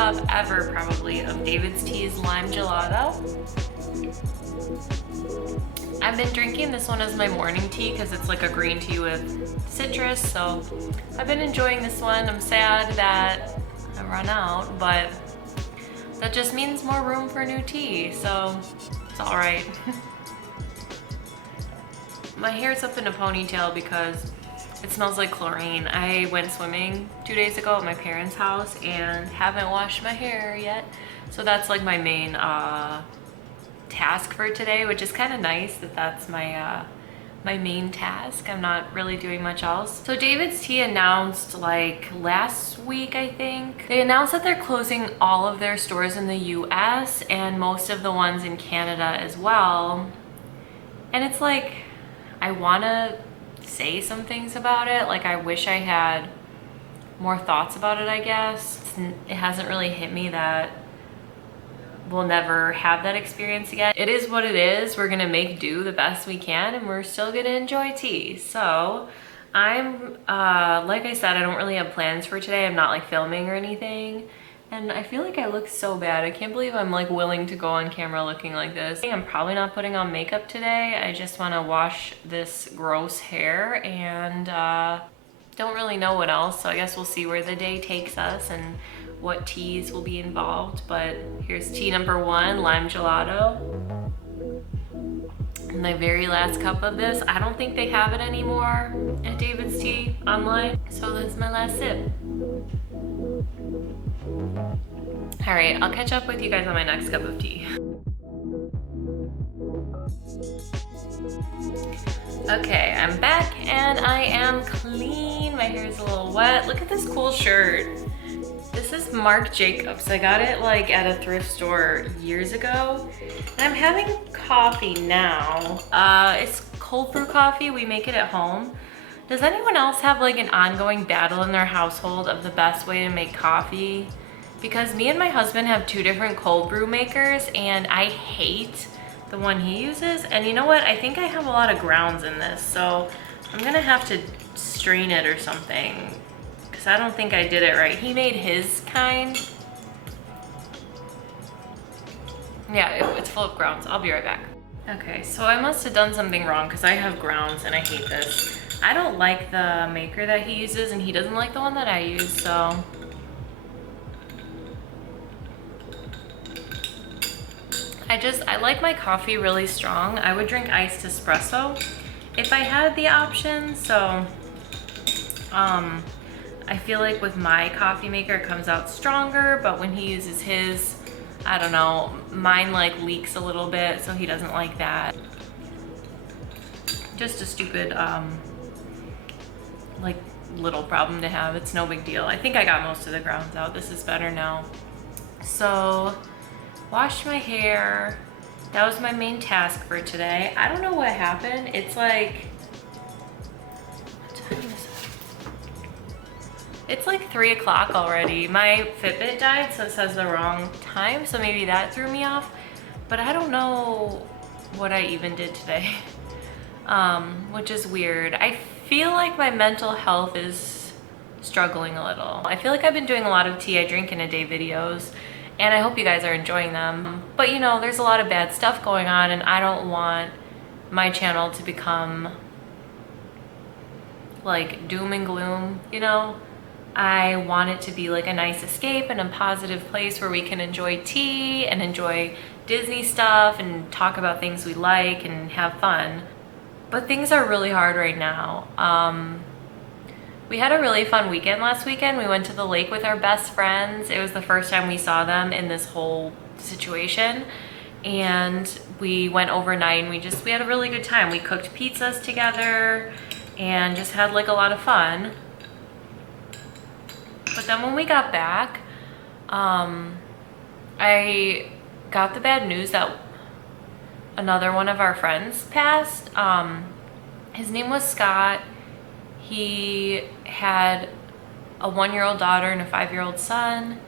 cup ever probably of David's Tea's Lime Gelato. I've been drinking this one as my morning tea because it's like a green tea with citrus, so I've been enjoying this one. I'm sad that I run out, but that just means more room for new tea, so it's all right. My hair's up in a ponytail because it smells like chlorine. I went swimming 2 days ago at my parents' house and haven't washed my hair yet. So that's like my main task for today, which is kind of nice that that's my my main task. I'm not really doing much else. So David's Tea announced like last week, I think. They announced that they're closing all of their stores in the US and most of the ones in Canada as well. And it's like, I wanna say some things about it. Like I wish I had more thoughts about it, I guess. It hasn't really hit me that we'll never have that experience again. It is what it is. We're gonna make do the best we can and we're still gonna enjoy tea. So I'm, like I said, I don't really have plans for today. I'm not like filming or anything. And I feel like I look so bad. I can't believe I'm like willing to go on camera looking like this. I'm probably not putting on makeup today. I just wanna wash this gross hair and don't really know what else. So I guess we'll see where the day takes us and what teas will be involved. But here's tea number 1, Lime Gelato. And my very last cup of this. I don't think they have it anymore at David's Tea online. So this is my last sip. All right, I'll catch up with you guys on my next cup of tea. Okay, I'm back and I am clean. My hair is a little wet. Look at this cool shirt. This is Marc Jacobs. I got it like at a thrift store years ago. And I'm having coffee now. It's cold brew coffee. We make it at home. Does anyone else have like an ongoing battle in their household of the best way to make coffee? Because me and my husband have 2 different cold brew makers and I hate the one he uses. And you know what? I think I have a lot of grounds in this. So I'm gonna have to strain it or something because I don't think I did it right. He made his kind. Yeah, it's full of grounds. I'll be right back. Okay, so I must have done something wrong because I have grounds and I hate this. I don't like the maker that he uses and he doesn't like the one that I use, so. I like my coffee really strong. I would drink iced espresso if I had the option. So I feel like with my coffee maker it comes out stronger, but when he uses his, I don't know, mine like leaks a little bit, so he doesn't like that. Just a stupid like little problem to have. It's no big deal. I think I got most of the grounds out. This is better now. So washed my hair. That was my main task for today. I don't know what happened. It's like, what time is it? It's like 3 o'clock already. My Fitbit died, so it says the wrong time. So maybe that threw me off. But I don't know what I even did today, which is weird. I feel like my mental health is struggling a little. I feel like I've been doing a lot of tea I drink in a day videos. And I hope you guys are enjoying them. But you know, there's a lot of bad stuff going on and I don't want my channel to become like doom and gloom, you know? I want it to be like a nice escape and a positive place where we can enjoy tea and enjoy Disney stuff and talk about things we like and have fun. But things are really hard right now. We had a really fun weekend last weekend. We went to the lake with our best friends. It was the first time we saw them in this whole situation. And we went overnight and we had a really good time. We cooked pizzas together and just had like a lot of fun. But then when we got back, I got the bad news that another one of our friends passed. His name was Scott. He had a 1-year-old daughter and a 5-year-old son.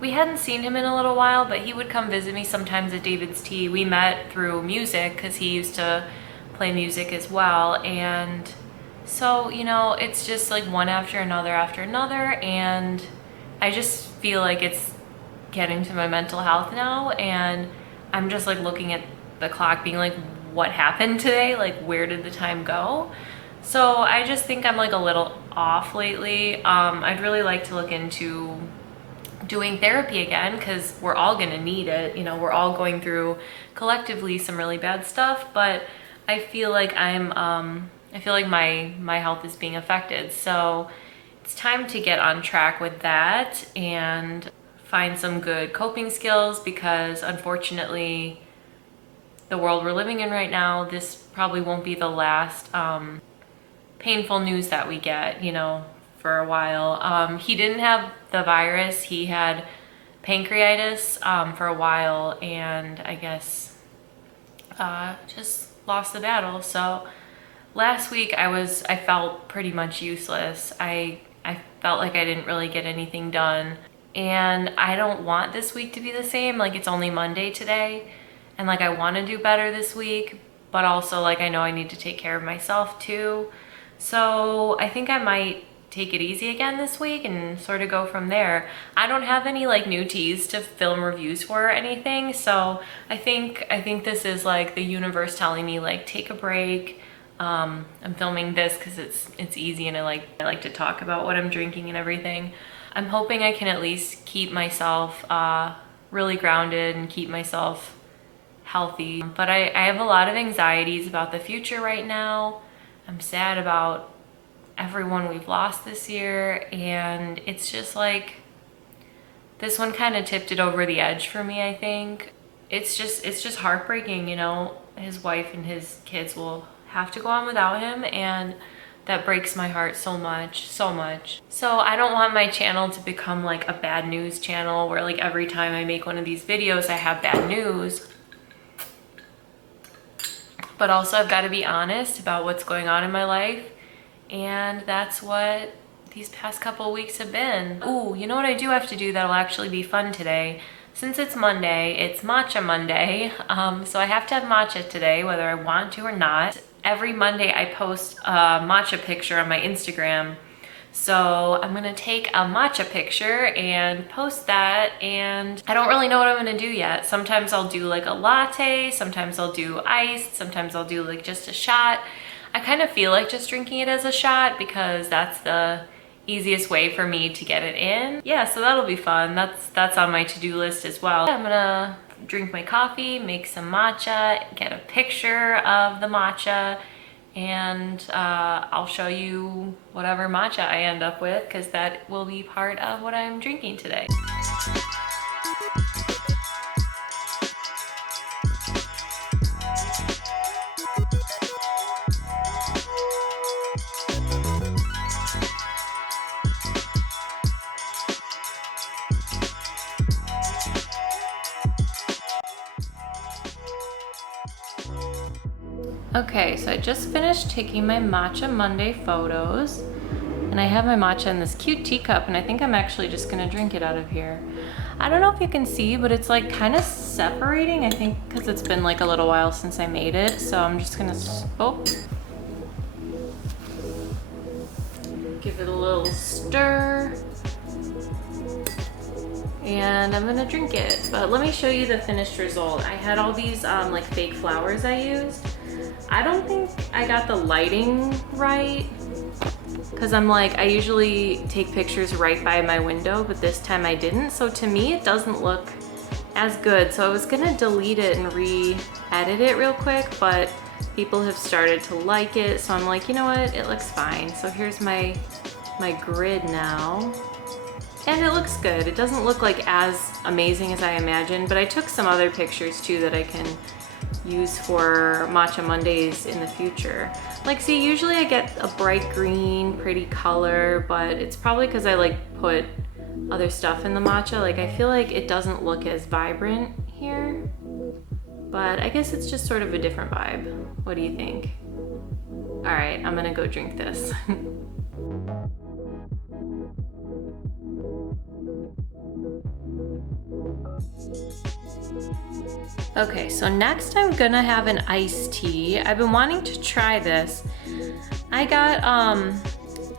We hadn't seen him in a little while, but he would come visit me sometimes at David's Tea. We met through music because he used to play music as well. And so, you know, it's just like one after another, and I just feel like it's getting to my mental health now, and I'm just like looking at the clock being like, what happened today? Like, where did the time go? So I just think I'm like a little off lately. I'd really like to look into doing therapy again, because we're all gonna need it. You know, we're all going through collectively some really bad stuff, but I feel like my health is being affected. So it's time to get on track with that and find some good coping skills, because unfortunately, the world we're living in right now, this probably won't be the last painful news that we get, you know, for a while. He didn't have the virus. He had pancreatitis for a while, and I guess just lost the battle. So last week I felt pretty much useless. I felt like I didn't really get anything done, and I don't want this week to be the same. Like, it's only Monday today, and like I want to do better this week, but also like I know I need to take care of myself too. So I think I might take it easy again this week and sort of go from there. I don't have any like new teas to film reviews for or anything, so I think this is like the universe telling me like, take a break. I'm filming this because it's easy, and I like to talk about what I'm drinking and everything. I'm hoping I can at least keep myself really grounded and keep myself healthy. But I have a lot of anxieties about the future right now. I'm sad about everyone we've lost this year, and it's just like, this one kind of tipped it over the edge for me, I think. It's just heartbreaking, you know. His wife and his kids will have to go on without him, and that breaks my heart so much. So I don't want my channel to become like a bad news channel where like every time I make one of these videos I have bad news. But also I've got to be honest about what's going on in my life, and that's what these past couple of weeks have been. Ooh, you know what I do have to do that'll actually be fun today? Since it's Monday, it's Matcha Monday, so I have to have matcha today, whether I want to or not. Every Monday I post a matcha picture on my Instagram, so I'm gonna take a matcha picture and post that, and I don't really know what I'm gonna do yet. Sometimes I'll do like a latte, sometimes I'll do iced, sometimes I'll do like just a shot. I kind of feel like just drinking it as a shot because that's the easiest way for me to get it in. Yeah, so that'll be fun. That's on my to-do list as well. I'm gonna drink my coffee, make some matcha, get a picture of the matcha, and I'll show you whatever matcha I end up with, because that will be part of what I'm drinking today. Okay, so I just finished taking my Matcha Monday photos, and I have my matcha in this cute teacup, and I think I'm actually just gonna drink it out of here. I don't know if you can see, but it's like kind of separating, I think because it's been like a little while since I made it, so I'm just gonna, give it a little stir, and I'm gonna drink it. But let me show you the finished result. I had all these like fake flowers I used. I don't think I got the lighting right, because I'm like, I usually take pictures right by my window, but this time I didn't. So to me, it doesn't look as good. So I was gonna delete it and re-edit it real quick, but people have started to like it. So I'm like, you know what, it looks fine. So here's my grid now. And it looks good. It doesn't look like as amazing as I imagined, but I took some other pictures too that I can use for Matcha Mondays in the future. Like, see, usually I get a bright green, pretty color, but it's probably because I like put other stuff in the matcha. Like, I feel like it doesn't look as vibrant here, but I guess it's just sort of a different vibe. What do you think? All right, I'm gonna go drink this. Okay, so next I'm gonna have an iced tea. I've been wanting to try this. I got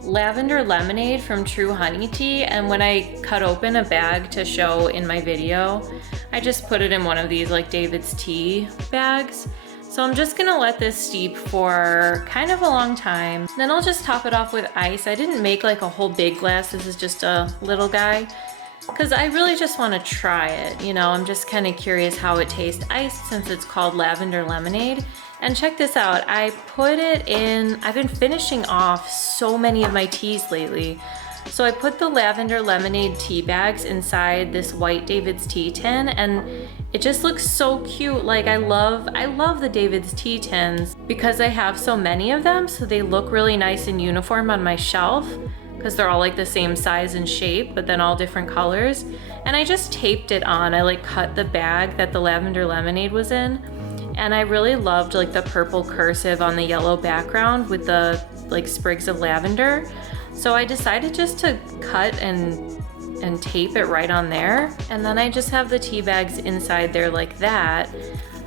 lavender lemonade from True Honey Tea, and when I cut open a bag to show in my video, I just put it in one of these like David's Tea bags. So I'm just gonna let this steep for kind of a long time. Then I'll just top it off with ice. I didn't make like a whole big glass, this is just a little guy, because I really just want to try it. You know, I'm just kind of curious how it tastes iced since it's called lavender lemonade. And check this out, I put it in, I've been finishing off so many of my teas lately. So I put the lavender lemonade tea bags inside this white David's Tea tin, and it just looks so cute. Like I love the David's Tea tins because I have so many of them, so they look really nice and uniform on my shelf because they're all like the same size and shape, but then all different colors. And I just taped it on. I like cut the bag that the lavender lemonade was in, and I really loved like the purple cursive on the yellow background with the like sprigs of lavender. So I decided just to cut and tape it right on there. And then I just have the tea bags inside there like that.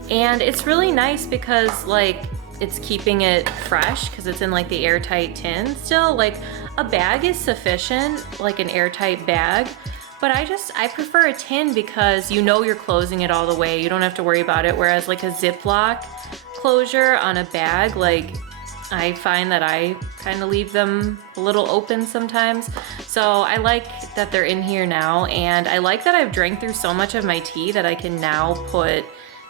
And it's really nice because like it's keeping it fresh because it's in like the airtight tin still. Like a bag is sufficient, like an airtight bag. But I prefer a tin because you know you're closing it all the way. You don't have to worry about it. Whereas like a Ziploc closure on a bag, like I find that I kind of leave them a little open sometimes. So I like that they're in here now, and I like that I've drank through so much of my tea that I can now put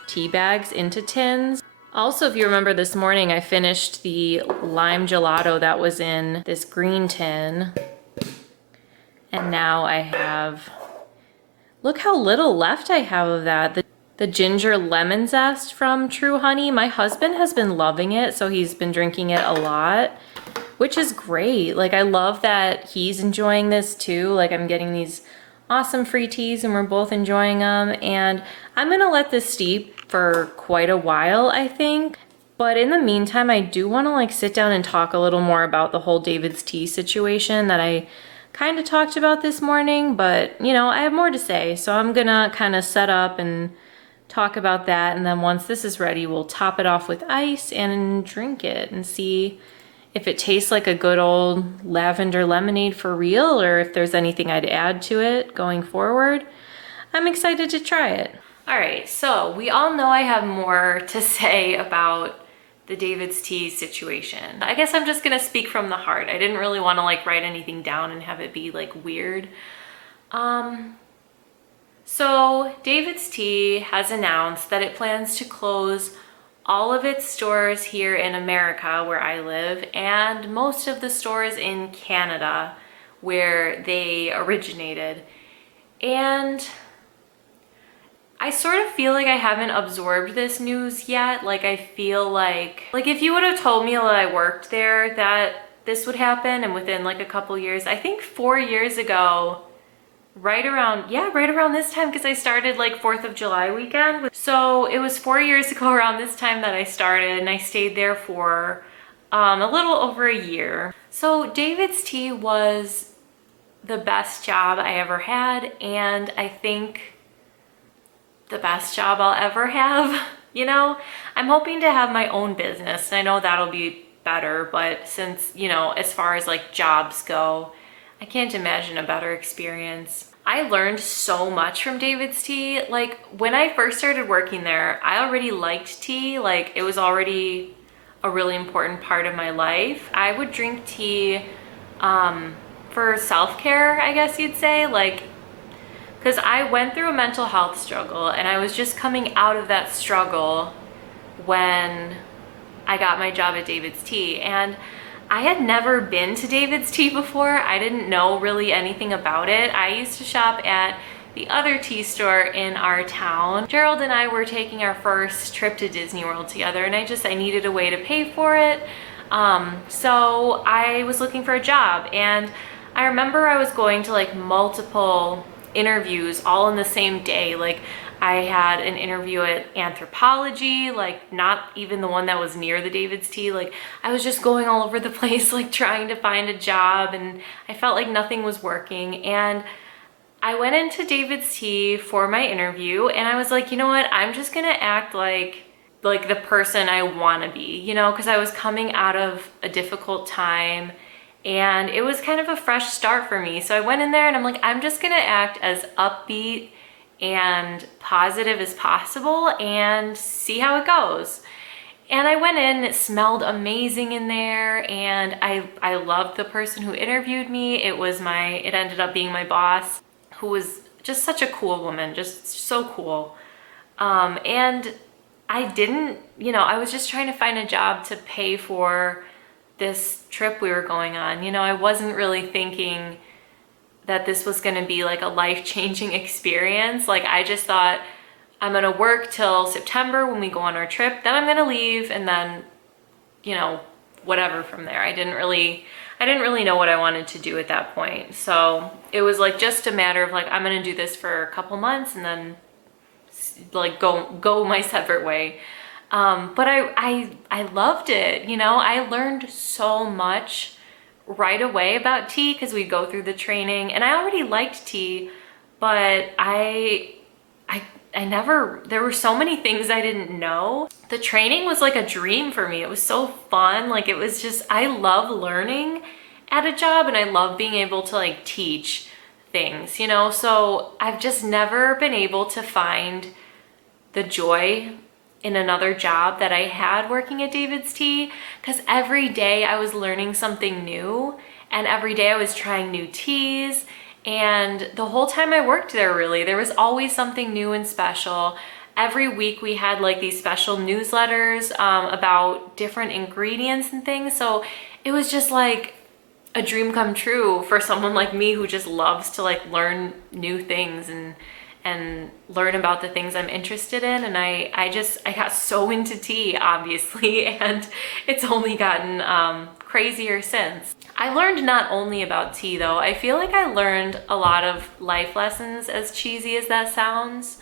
tea bags into tins. Also, if you remember this morning, I finished the lime gelato that was in this green tin. And now I have, look how little left I have of that. The ginger lemon zest from True Honey. My husband has been loving it, so he's been drinking it a lot, which is great. Like I love that he's enjoying this too. Like I'm getting these awesome free teas and we're both enjoying them. And I'm gonna let this steep for quite a while, I think. But in the meantime, I do wanna like sit down and talk a little more about the whole David's Tea situation that I kind of talked about this morning, but you know, I have more to say. So I'm gonna kind of set up and talk about that, and then once this is ready, we'll top it off with ice and drink it and see if it tastes like a good old lavender lemonade for real, or if there's anything I'd add to it going forward. I'm excited to try it. All right, so we all know I have more to say about the David's Tea situation. I guess I'm just gonna speak from the heart. I didn't really want to like write anything down and have it be like weird. So David's Tea has announced that it plans to close all of its stores here in America where I live, and most of the stores in Canada where they originated. And I sort of feel like I haven't absorbed this news yet. Like I feel like if you would have told me that I worked there that this would happen, and within like a couple years, I think 4 years ago, right around this time, because I started like 4th of July weekend. So it was 4 years ago around this time that I started, and I stayed there for a little over a year. So David's Tea was the best job I ever had, and I think the best job I'll ever have. You know, I'm hoping to have my own business. I know that'll be better, but since, you know, as far as like jobs go, I can't imagine a better experience. I learned so much from David's Tea. Like when I first started working there, I already liked tea. Like it was already a really important part of my life. I would drink tea for self-care, I guess you'd say, like, because I went through a mental health struggle, and I was just coming out of that struggle when I got my job at David's Tea. And I had never been to David's Tea before. I didn't know really anything about it. I used to shop at the other tea store in our town. Gerald and I were taking our first trip to Disney World together, and I needed a way to pay for it. So I was looking for a job, and I remember I was going to like multiple interviews all in the same day. Like I had an interview at Anthropology, like not even the one that was near the David's Tea. Like I was just going all over the place, like trying to find a job, and I felt like nothing was working. And I went into David's Tea for my interview, and I was like, you know what? I'm just gonna act like the person I wanna be, you know, because I was coming out of a difficult time, and it was kind of a fresh start for me. So I went in there and I'm like, I'm just gonna act as upbeat and positive as possible and see how it goes. And I went in, it smelled amazing in there, and I loved the person who interviewed me. It ended up being my boss, who was just such a cool woman, just so cool. And I didn't, I was just trying to find a job to pay for this trip we were going on. I wasn't really thinking that this was going to be like a life-changing experience. Like, I just thought, I'm going to work till September when we go on our trip, then I'm going to leave, and then, whatever from there. I didn't really know what I wanted to do at that point. So it was like just a matter of like, I'm going to do this for a couple months and then like go my separate way. But I loved it. I learned so much right away about tea because we go through the training, and I already liked tea, but there were so many things I didn't know. The training was like a dream for me. It was so fun. Like, it was just, I love learning at a job, and I love being able to like teach things, so I've just never been able to find the joy in another job that I had working at David's Tea, because every day I was learning something new, and every day I was trying new teas. And the whole time I worked there, really, there was always something new and special. Every week we had like these special newsletters about different ingredients and things. So it was just like a dream come true for someone like me who just loves to like learn new things and learn about the things I'm interested in. And I got so into tea, obviously, and it's only gotten crazier since. I learned not only about tea though, I feel like I learned a lot of life lessons, as cheesy as that sounds.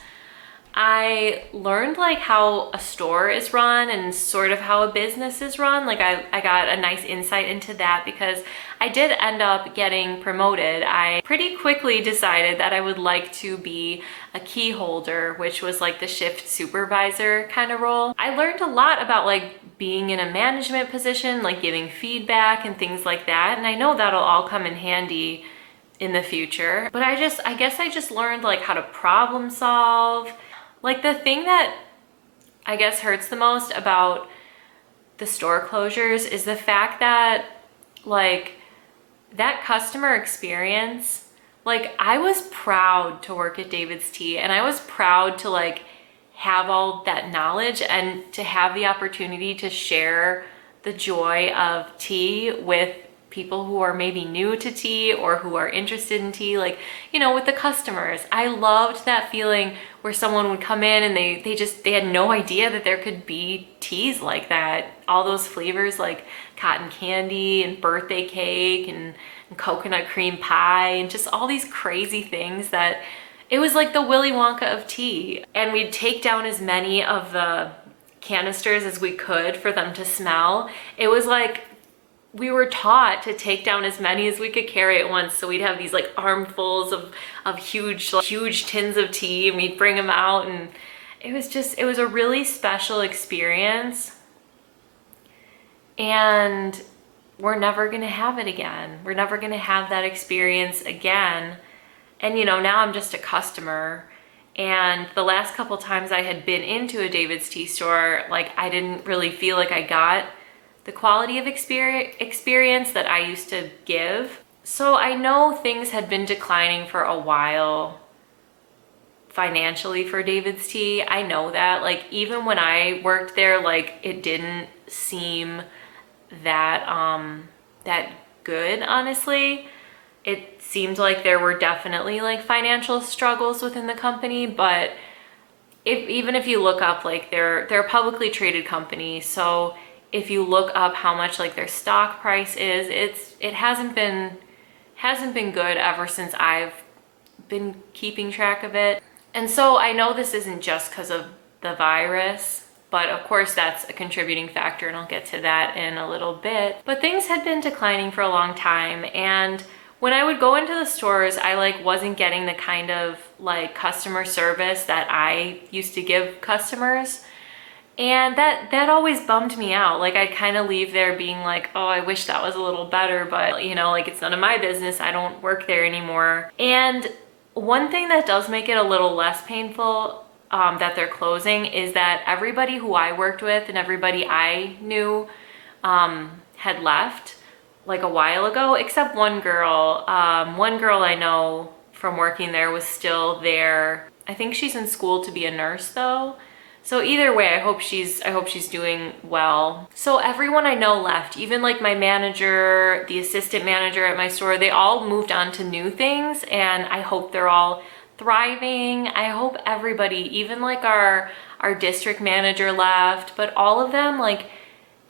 I learned like how a store is run and sort of how a business is run. Like, I got a nice insight into that because I did end up getting promoted. I pretty quickly decided that I would like to be a key holder, which was like the shift supervisor kind of role. I learned a lot about like being in a management position, like giving feedback and things like that. And I know that'll all come in handy in the future. But I guess I just learned like how to problem solve. Like, the thing that I guess hurts the most about the store closures is the fact that like that customer experience, like, I was proud to work at David's Tea, and I was proud to like have all that knowledge and to have the opportunity to share the joy of tea with people who are maybe new to tea or who are interested in tea, like, with the customers. I loved that feeling where someone would come in and they had no idea that there could be teas like that. All those flavors like cotton candy and birthday cake and coconut cream pie and just all these crazy things that it was like the Willy Wonka of tea. And we'd take down as many of the canisters as we could for them to smell. It was like we were taught to take down as many as we could carry at once. So we'd have these like armfuls of huge tins of tea, and we'd bring them out, and it was a really special experience. And we're never gonna have it again. We're never gonna have that experience again. And now I'm just a customer. And the last couple times I had been into a David's Tea store, like, I didn't really feel like I got the quality of experience that I used to give. So I know things had been declining for a while financially for David's Tea. I know that, like, even when I worked there, like, it didn't seem that that good, honestly. It seemed like there were definitely like financial struggles within the company, but even if you look up, like, they're a publicly traded company, so if you look up how much like their stock price is, it hasn't been good ever since I've been keeping track of it. And so I know this isn't just because of the virus, but of course that's a contributing factor, and I'll get to that in a little bit. But things had been declining for a long time, and when I would go into the stores, I like wasn't getting the kind of like customer service that I used to give customers. And that always bummed me out. Like I'd kind of leave there being like, oh, I wish that was a little better, but you know, like it's none of my business. I don't work there anymore. And one thing that does make it a little less painful that they're closing is that everybody who I worked with and everybody I knew had left like a while ago, except one girl. One girl I know from working there was still there. I think she's in school to be a nurse though. So either way, I hope she's doing well. So everyone I know left, even like my manager, the assistant manager at my store, they all moved on to new things, and I hope they're all thriving. I hope everybody, even like our district manager left, but all of them, like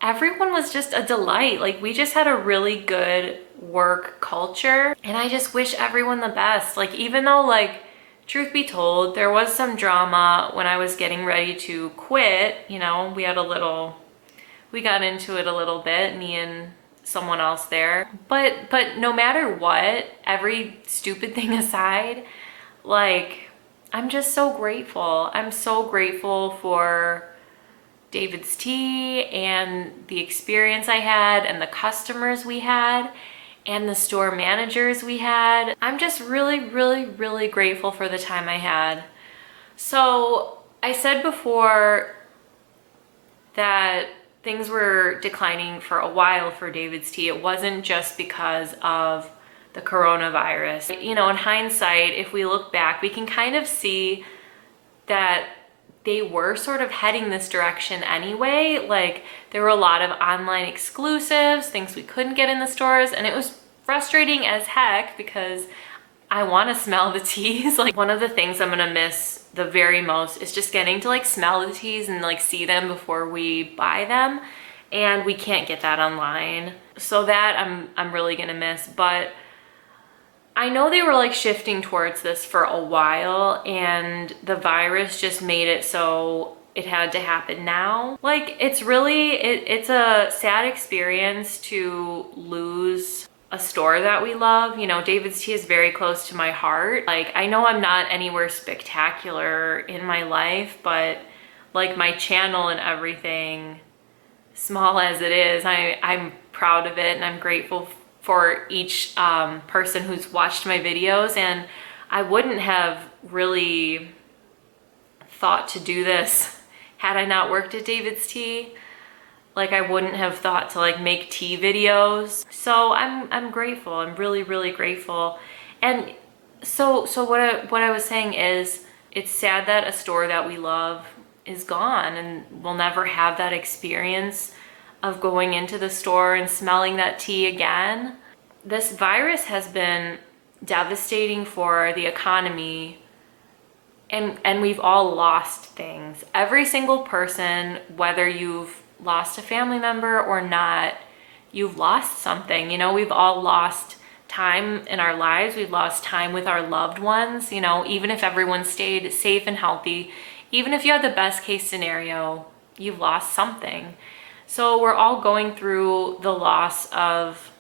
everyone was just a delight. Like we just had a really good work culture, and I just wish everyone the best. Like even though, like, truth be told, there was some drama when I was getting ready to quit. You know, we got into it a little bit, me and someone else there. But no matter what, every stupid thing aside, like, I'm just so grateful. I'm so grateful for David's Tea and the experience I had and the customers we had and the store managers we had. I'm just really, really, really grateful for the time I had. So I said before that things were declining for a while for David's Tea. It wasn't just because of the coronavirus. You know, in hindsight, if we look back, we can kind of see that they were sort of heading this direction anyway. Like there were a lot of online exclusives, things we couldn't get in the stores, and it was frustrating as heck because I want to smell the teas. Like one of the things I'm gonna miss the very most is just getting to like smell the teas and like see them before we buy them, and we can't get that online. So that I'm really gonna miss. But I know they were like shifting towards this for a while, and the virus just made it so it had to happen now. Like it's really, it's a sad experience to lose a store that we love. You know, David's Tea is very close to my heart. Like I know I'm not anywhere spectacular in my life, but like my channel and everything, small as it is, I'm proud of it, and I'm grateful for each person who's watched my videos. And I wouldn't have really thought to do this had I not worked at David's Tea. Like I wouldn't have thought to like make tea videos. So I'm grateful. I'm really, really grateful. And so what I was saying is, it's sad that a store that we love is gone, and we'll never have that experience of going into the store and smelling that tea again. This virus has been devastating for the economy, and we've all lost things. Every single person, whether you've lost a family member or not, you've lost something. You know, we've all lost time in our lives. We've lost time with our loved ones. You know, even if everyone stayed safe and healthy, even if you had the best case scenario, you've lost something. So we're all going through the loss of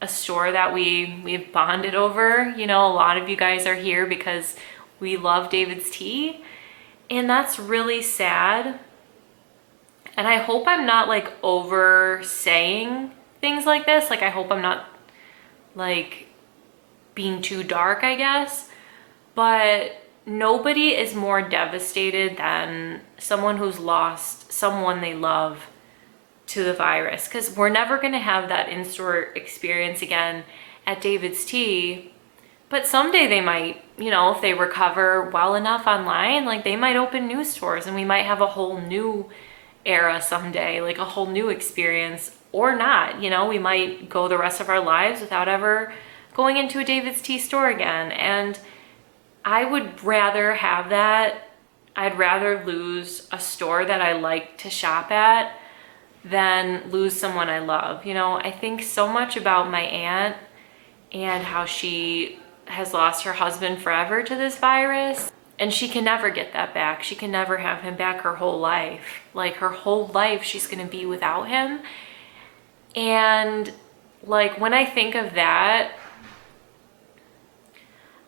a store that we've bonded over. You know, a lot of you guys are here because we love David's Tea, and that's really sad. And I hope I'm not like over saying things like this. Like I hope I'm not like being too dark, I guess. But nobody is more devastated than someone who's lost someone they love to the virus, because we're never going to have that in-store experience again at David's Tea. But someday they might, you know, if they recover well enough online, like they might open new stores and we might have a whole new era someday, like a whole new experience, or not. You know, we might go the rest of our lives without ever going into a David's Tea store again. And I would rather have that. I'd rather lose a store that I like to shop at than lose someone I love. You know, I think so much about my aunt and how she has lost her husband forever to this virus, and she can never get that back. She can never have him back her whole life. Like her whole life she's gonna be without him. And like when I think of that,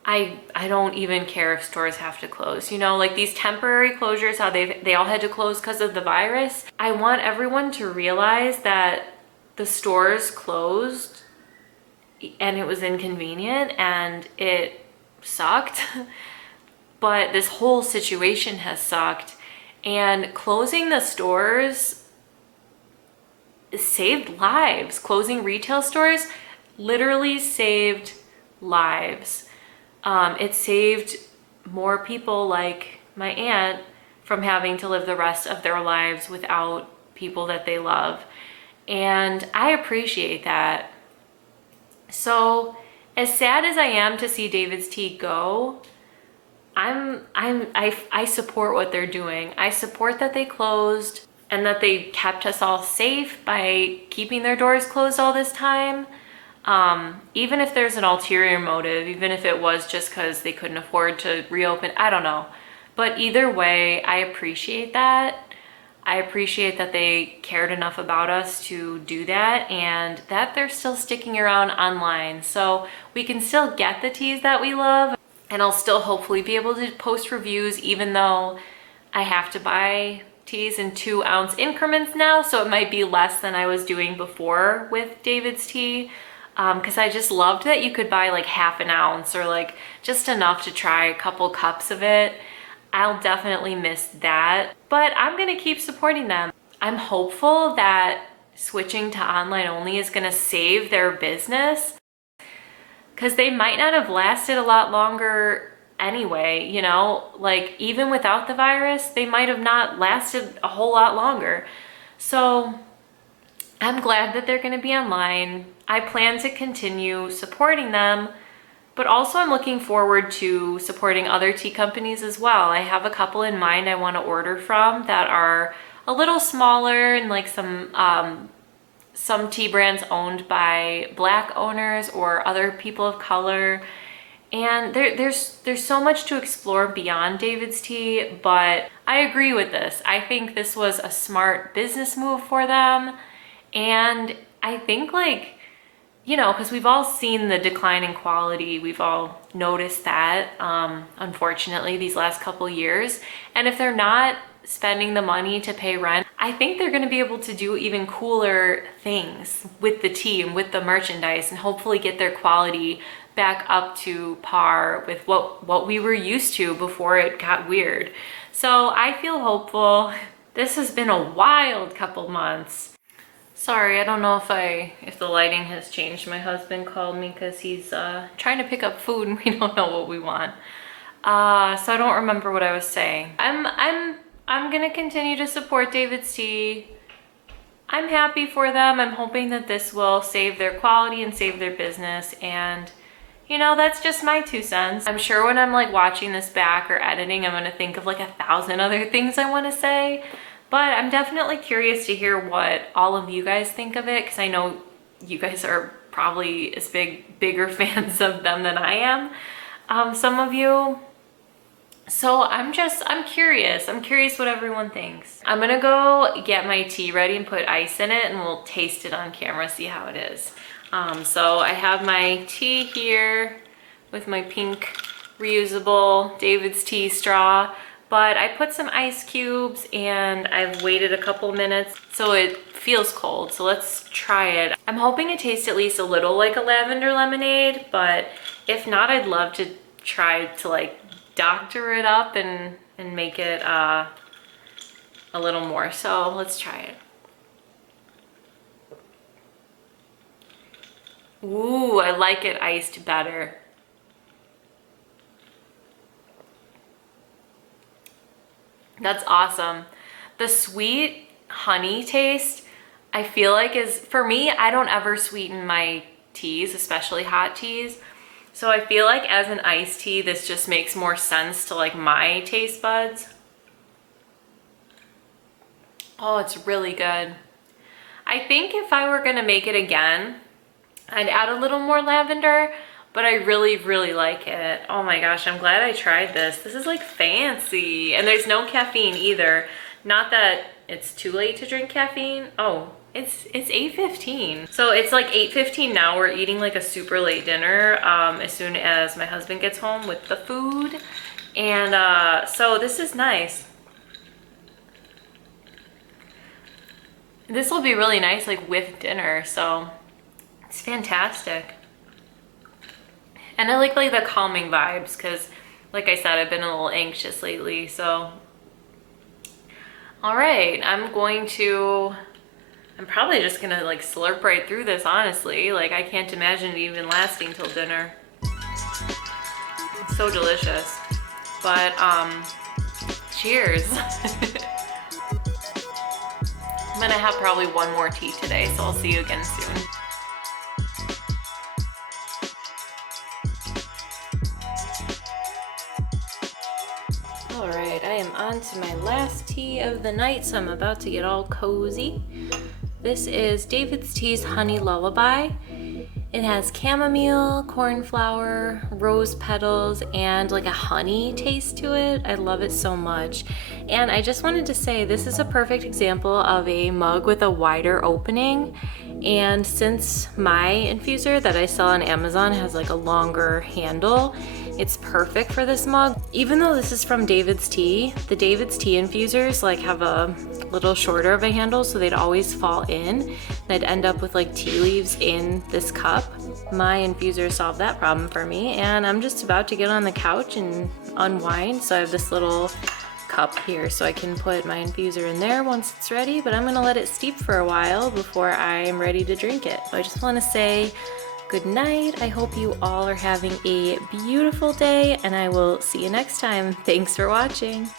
I don't even care if stores have to close. You know, like these temporary closures, how they all had to close because of the virus. I want everyone to realize that the stores closed and it was inconvenient and it sucked. But this whole situation has sucked. And closing the stores saved lives. Closing retail stores literally saved lives. It saved more people like my aunt from having to live the rest of their lives without people that they love. And I appreciate that. So as sad as I am to see David's Tea go, I support what they're doing. I support that they closed and that they kept us all safe by keeping their doors closed all this time. Even if there's an ulterior motive, even if it was just because they couldn't afford to reopen, I don't know. But either way, I appreciate that. I appreciate that they cared enough about us to do that and that they're still sticking around online. So we can still get the teas that we love, and I'll still hopefully be able to post reviews even though I have to buy teas in 2-ounce increments now. So it might be less than I was doing before with David's Tea. Because I just loved that you could buy like half an ounce or like just enough to try a couple cups of it. I'll definitely miss that, but I'm gonna keep supporting them. I'm hopeful that switching to online only is gonna save their business because they might not have lasted a lot longer anyway, you know, like even without the virus, they might have not lasted a whole lot longer. So I'm glad that they're gonna be online. I plan to continue supporting them, but also I'm looking forward to supporting other tea companies as well. I have a couple in mind I want to order from that are a little smaller and like some tea brands owned by Black owners or other people of color. And there's so much to explore beyond David's Tea, but I agree with this. I think this was a smart business move for them. And I think like, you know, because we've all seen the decline in quality. We've all noticed that, unfortunately, these last couple years. And if they're not spending the money to pay rent, I think they're going to be able to do even cooler things with the tea and with the merchandise and hopefully get their quality back up to par with what we were used to before it got weird. So I feel hopeful. This has been a wild couple months. Sorry, I don't know if the lighting has changed. My husband called me because he's trying to pick up food and we don't know what we want. So I don't remember what I was saying. I'm gonna continue to support David's Tea. I'm happy for them. I'm hoping that this will save their quality and save their business. And you know, that's just my 2 cents. I'm sure when I'm like watching this back or editing, I'm gonna think of like 1,000 other things I want to say. But I'm definitely curious to hear what all of you guys think of it, because I know you guys are probably as bigger fans of them than I am, some of you. So I'm curious. I'm curious what everyone thinks. I'm gonna go get my tea ready and put ice in it and we'll taste it on camera, see how it is. So I have my tea here with my pink reusable David's Tea straw. But I put some ice cubes and I've waited a couple minutes so it feels cold. So let's try it. I'm hoping it tastes at least a little like a lavender lemonade, but if not, I'd love to try to like doctor it up and make it a little more. So let's try it. Ooh, I like it iced better. That's awesome. The sweet honey taste, I feel like is, for me, I don't ever sweeten my teas, especially hot teas. So I feel like as an iced tea, this just makes more sense to like my taste buds. Oh, it's really good. I think if I were gonna make it again, I'd add a little more lavender, but I really, really like it. Oh my gosh, I'm glad I tried this. This is like fancy. And there's no caffeine either. Not that it's too late to drink caffeine. Oh, It's 8:15. So it's like 8:15 now. We're eating like a super late dinner as soon as my husband gets home with the food. And so this is nice. This will be really nice like with dinner, so it's fantastic. And I like the calming vibes because like I said, I've been a little anxious lately, so. All right, I'm probably just gonna like slurp right through this, honestly. Like I can't imagine it even lasting till dinner. It's so delicious. But cheers. I'm gonna have probably one more tea today, so I'll see you again soon. All right, I am on to my last tea of the night, so I'm about to get all cozy. This is David's Tea's Honey Lullaby. It has chamomile, cornflower, rose petals, and like a honey taste to it. I love it so much. And I just wanted to say this is a perfect example of a mug with a wider opening. And since my infuser that I sell on Amazon has like a longer handle, it's perfect for this mug. Even though this is from David's Tea, the David's Tea infusers like have a little shorter of a handle, so they'd always fall in. And I'd end up with like tea leaves in this cup. My infuser solved that problem for me, and I'm just about to get on the couch and unwind. So I have this little cup here so I can put my infuser in there once it's ready, but I'm gonna let it steep for a while before I'm ready to drink it. So I just wanna say good night. I hope you all are having a beautiful day, and I will see you next time. Thanks for watching.